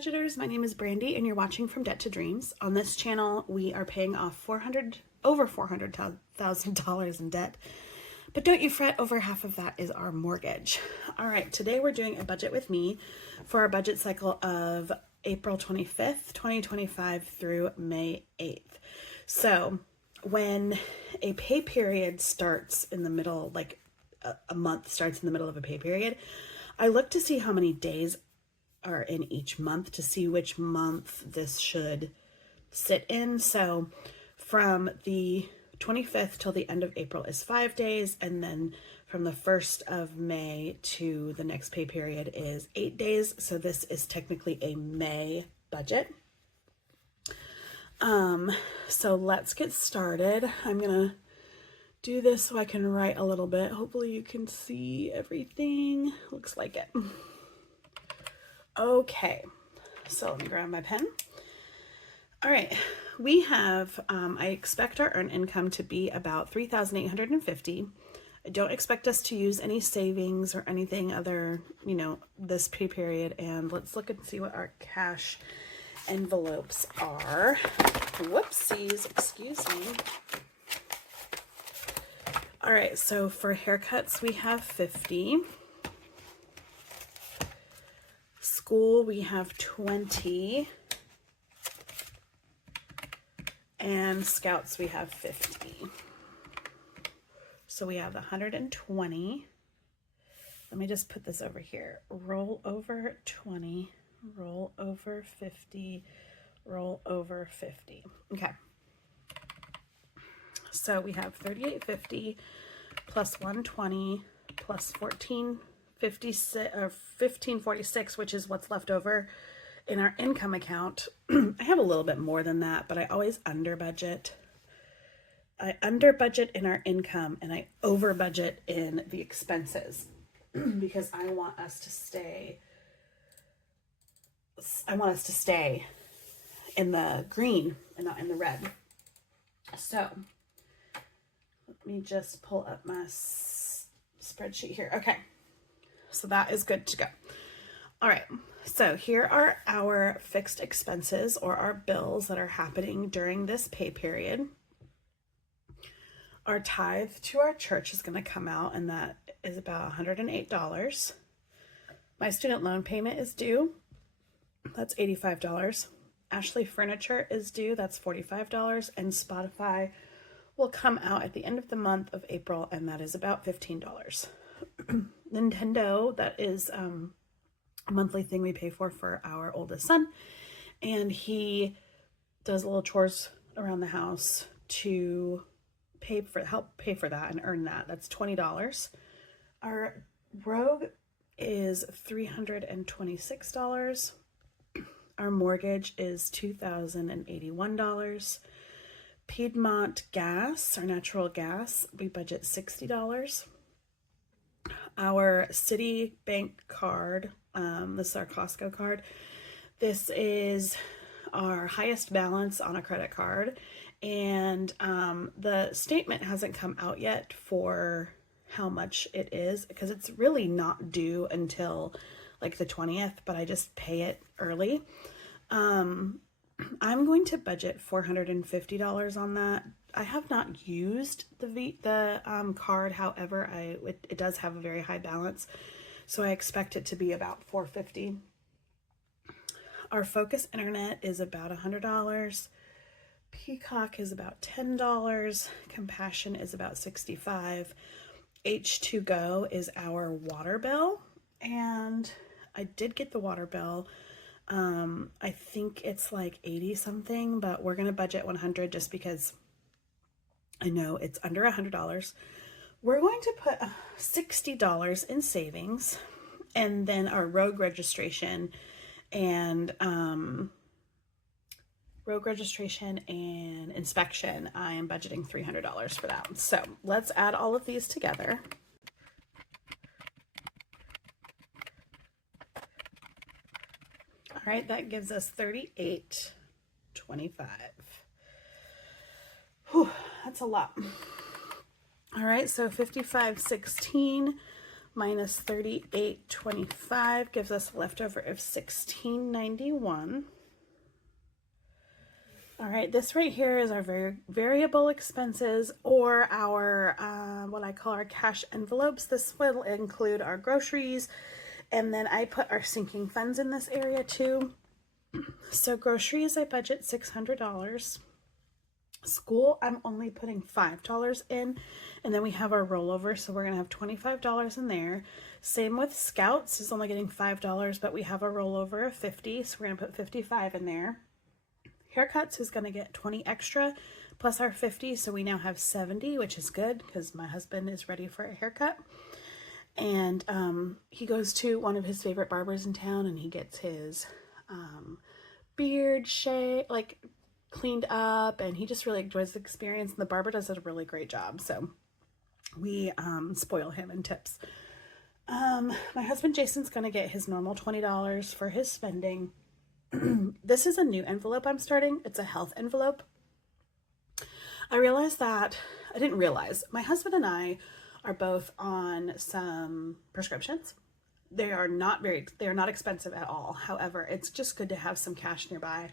budgeters. My name is Brandy and you're watching From Debt to Dreams. On this channel, we are paying off over $400,000 in debt. But don't you fret, over half of that is our mortgage. All right, today we're doing a budget with me for our budget cycle of April 25th, 2025 through May 8th. So when a pay period starts in the middle, like a month starts in the middle of a pay period, I look to see how many days are in each month to see which month this should sit in. So from the 25th till the end of April is 5 days, and then from the 1st of May to the next pay period is 8 days. So this is technically a May budget. So let's get started. I'm gonna do this so I can write a little bit. Hopefully you can see everything. Looks like it. Okay, so let me grab my pen. All right, we have, I expect our earned income to be about $3,850. I don't expect us to use any savings or anything other, this pay period. And let's look and see what our cash envelopes are. Whoopsies, excuse me. All right, so for haircuts, we have 50. School, we have 20. And scouts, we have 50. So we have 120. Let me just put this over here. Roll over 20, roll over 50, roll over 50. Okay. So we have 3850 plus 120 plus 1456 or 1546, which is what's left over in our income account. I have a little bit more than that, but I always under budget. I under budget in our income and I over budget in the expenses because I want us to stay in the green and not in the red. So let me just pull up my spreadsheet here. Okay, so that is good to go. All right, so here are our fixed expenses or our bills that are happening during this pay period. Our tithe to our church is going to come out, and that is about $108. My student loan payment is due. That's $85. Ashley Furniture is due. That's $45. And Spotify will come out at the end of the month of April, and that is about $15. Nintendo, that is a monthly thing we pay for our oldest son, and he does little chores around the house to help pay for that and earn that. That's $20. Our Rogue is $326. Our mortgage is $2,081. Piedmont gas, our natural gas, we budget $60. Our Citibank card, this is our Costco card. This is our highest balance on a credit card. And the statement hasn't come out yet for how much it is because it's really not due until like the 20th, but I just pay it early. I'm going to budget $450 on that. I have not used the card. However, it does have a very high balance, so I expect it to be about $450. Our Focus Internet is about $100. Peacock is about $10. Compassion is about $65. H2Go is our water bill, and I did get the water bill. I think it's like 80 something, but we're going to budget 100 just because I know it's under $100. We're going to put $60 in savings, and then our Rogue registration and inspection, I am budgeting $300 for that. So let's add all of these together. All right, that gives us $38.25. Whew, that's a lot. All right, so $55.16 minus $38.25 gives us a leftover of $16.91. All right, this right here is our variable expenses, or our what I call our cash envelopes. This will include our groceries, and then I put our sinking funds in this area too. So groceries, I budget $600. School, I'm only putting $5 in, and then we have our rollover, so we're gonna have $25 in there. Same with Scouts, is only getting $5, but we have a rollover of $50, so we're gonna put $55 in there. Haircuts is gonna get 20 extra plus our 50, so we now have 70, which is good because my husband is ready for a haircut. And he goes to one of his favorite barbers in town, and he gets his beard shaved, like cleaned up, and he just really enjoys the experience, and the barber does a really great job, so we spoil him in tips. My husband Jason's gonna get his normal $20 for his spending. This is a new envelope I'm starting. It's a health envelope. I didn't realize my husband and I are both on some prescriptions. They are not expensive at all. However, it's just good to have some cash nearby,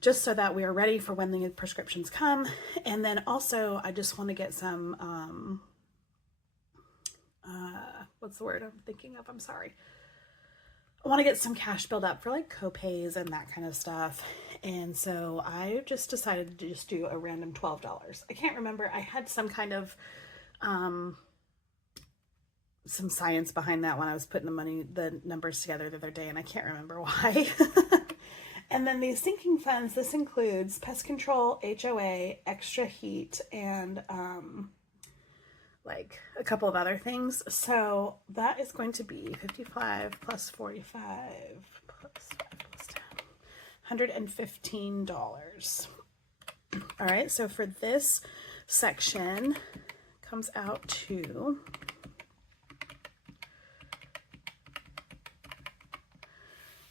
just so that we are ready for when the prescriptions come. And then also, I just want to get some, what's the word I'm thinking of? I'm sorry. I want to get some cash built up for like co-pays and that kind of stuff. And so I just decided to just do a random $12. I can't remember. I had some kind of, some science behind that when I was putting the numbers together the other day, and I can't remember why. And then these sinking funds, this includes pest control, HOA, extra heat, and like a couple of other things. So that is going to be 55 plus 45 plus 5 plus 10, $115. All right, so for this section, comes out to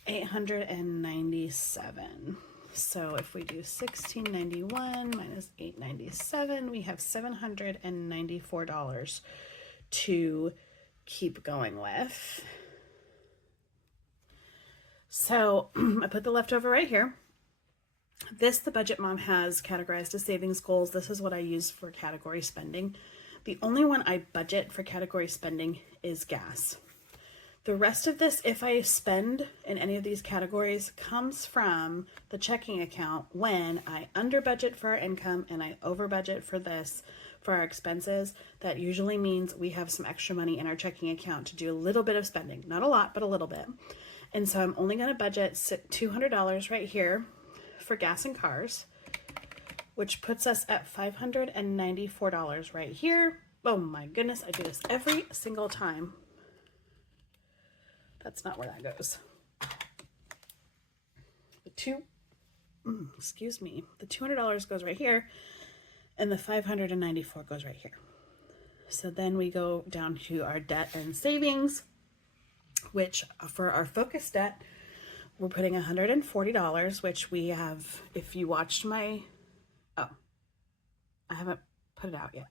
$897. So if we do $16.91 minus $897, we have $794 to keep going with. So I put the leftover right here. This, the Budget Mom has categorized as savings goals. This is what I use for category spending. The only one I budget for category spending is gas. The rest of this, if I spend in any of these categories, comes from the checking account when I under budget for our income and I over budget for our expenses. That usually means we have some extra money in our checking account to do a little bit of spending. Not a lot, but a little bit. And so I'm only going to budget $200 right here for gas and cars, which puts us at $594 right here. Oh my goodness, I do this every single time. That's not where that goes. The $200 goes right here, and the $594 goes right here. So then we go down to our debt and savings, which for our focus debt, we're putting $140, which we have, if you watched I haven't put it out yet,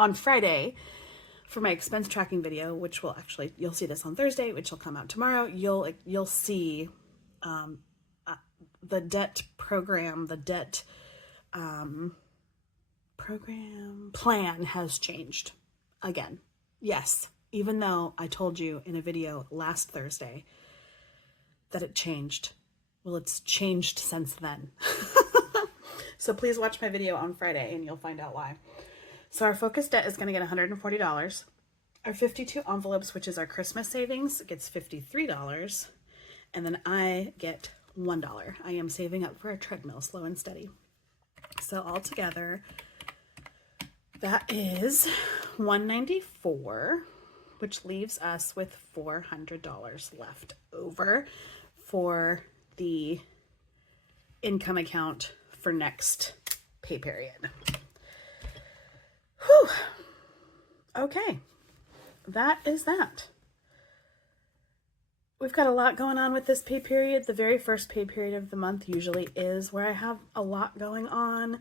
on Friday, for my expense tracking video, which will actually, you'll see this on Thursday, which will come out tomorrow. You'll see the debt program, program plan has changed again. Yes, even though I told you in a video last Thursday that it changed. Well, it's changed since then. So please watch my video on Friday and you'll find out why. So our focus debt is going to get $140. Our 52 envelopes, which is our Christmas savings, gets $53. And then I get $1. I am saving up for a treadmill, slow and steady. So altogether, that is $194, which leaves us with $400 left over for the income account for next pay period. Whew. Okay, that is that. We've got a lot going on with this pay period. The very first pay period of the month usually is where I have a lot going on.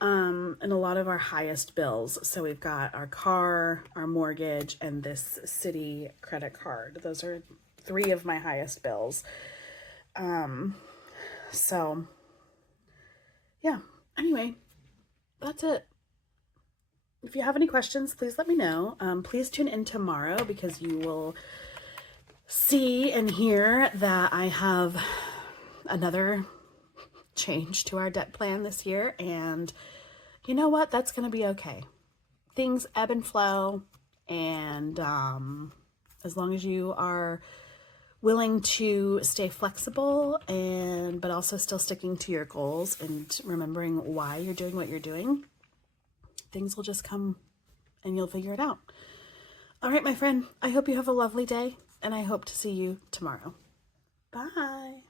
and a lot of our highest bills. So we've got our car, our mortgage, and this city credit card. Those are 3 of my highest bills. So yeah, anyway, that's it. If you have any questions, please let me know. Please tune in tomorrow because you will see and hear that I have another change to our debt plan this year. And you know what? That's going to be okay. Things ebb and flow. And as long as you are willing to stay flexible but also still sticking to your goals and remembering why you're doing what you're doing, things will just come and you'll figure it out. All right, my friend, I hope you have a lovely day and I hope to see you tomorrow. Bye.